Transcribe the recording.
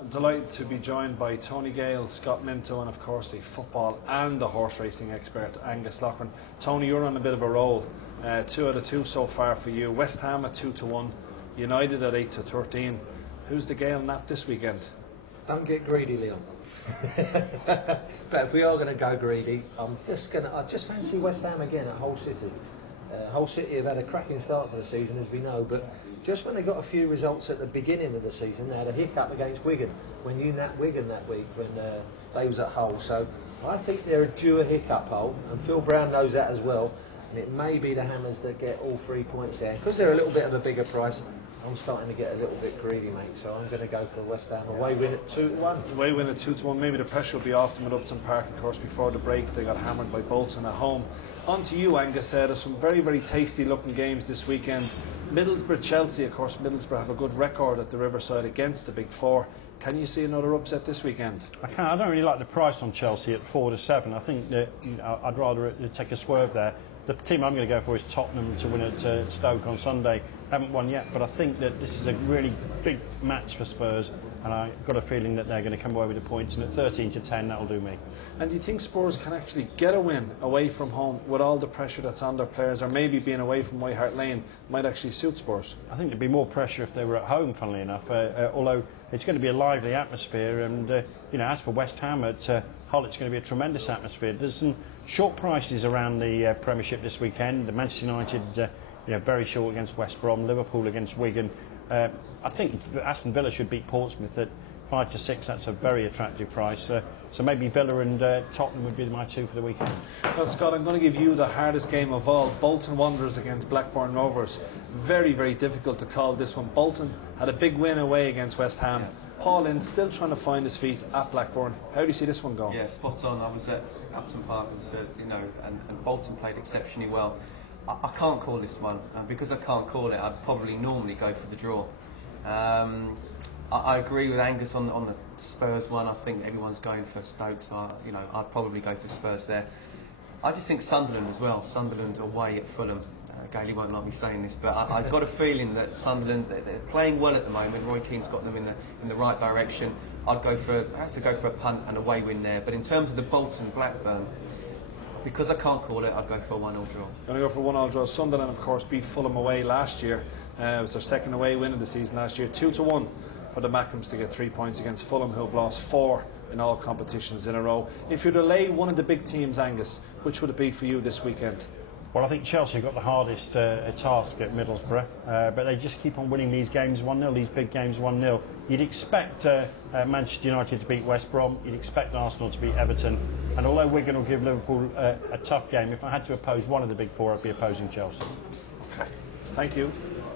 I'm delighted to be joined by Tony Gale, Scott Minto, and of course the football and the horse racing expert Angus Loughran. Tony, you're on a bit of a roll. 2 out of 2 so far for you. West Ham at 2-1, United at 8-13. Who's the Gale nap this weekend? Don't get greedy, Leon. But if we are going to go greedy, I just fancy West Ham again at Hull City. Hull City have had a cracking start to the season, as we know, but just when they got a few results at the beginning of the season, they had a hiccup against Wigan, when you napped Wigan that week, when they was at Hull. So I think they're due a hiccup, Hull, and Phil Brown knows that as well, and it may be the Hammers that get all 3 points there. Because they're a little bit of a bigger price, I'm starting to get a little bit greedy, mate, so I'm going to go for West Ham away win at 2-1. Away win at 2-1. Maybe the pressure will be off them at Upton Park. Of course, before the break, they got hammered by Bolton at home. On to you, Angus. There's some very, very tasty looking games this weekend. Middlesbrough, Chelsea. Of course, Middlesbrough have a good record at the Riverside against the Big Four. Can you see another upset this weekend? I can't. I don't really like the price on Chelsea at 4-7. I think that I'd rather take a swerve there. The team I'm going to go for is Tottenham to win at Stoke on Sunday. Haven't won yet, but I think that this is a really big match for Spurs, and I've got a feeling that they're going to come away with the points. And at 13-10, that'll do me. And do you think Spurs can actually get a win away from home with all the pressure that's on their players, or maybe being away from White Hart Lane might actually suit Spurs? I think there'd be more pressure if they were at home, funnily enough. Although it's going to be a lively atmosphere, and as for West Ham at Hull, it's going to be a tremendous atmosphere. There's some short prices around the Premiership this weekend. The Manchester United, very short against West Brom. Liverpool against Wigan. I think Aston Villa should beat Portsmouth at 5-6. That's a very attractive price. So maybe Villa and Tottenham would be my 2 for the weekend. Well, Scott, I'm going to give you the hardest game of all. Bolton Wanderers against Blackburn Rovers. Very, very difficult to call this one. Bolton had a big win away against West Ham. Paul Ince still trying to find his feet at Blackburn. How do you see this one going? Yeah, spot on. I was at Upton Park, and Bolton played exceptionally well. I can't call this one, and because I can't call it, I'd probably normally go for the draw. I agree with Angus on the Spurs one. I think everyone's going for Stoke, so I'd probably go for Spurs there. I just think Sunderland as well. Sunderland away at Fulham. Gailey won't like me saying this, but I've got a feeling that Sunderland, they're playing well at the moment. Roy Keane's got them in the right direction. I have to go for a punt and away win there. But in terms of the Bolton Blackburn, because I can't call it, I'd go for a 1-1 draw. Going to go for a 1-1 draw. Sunderland, of course, beat Fulham away last year. It was their second away win of the season last year. 2-1 for the Mackems to get 3 points against Fulham, who have lost 4 in all competitions in a row. If you're to lay one of the big teams, Angus, which would it be for you this weekend? Well, I think Chelsea got the hardest task at Middlesbrough, but they just keep on winning these games 1-0, these big games 1-0. You'd expect Manchester United to beat West Brom, you'd expect Arsenal to beat Everton, and although Wigan will give Liverpool a tough game, if I had to oppose one of the big 4, I'd be opposing Chelsea. Thank you.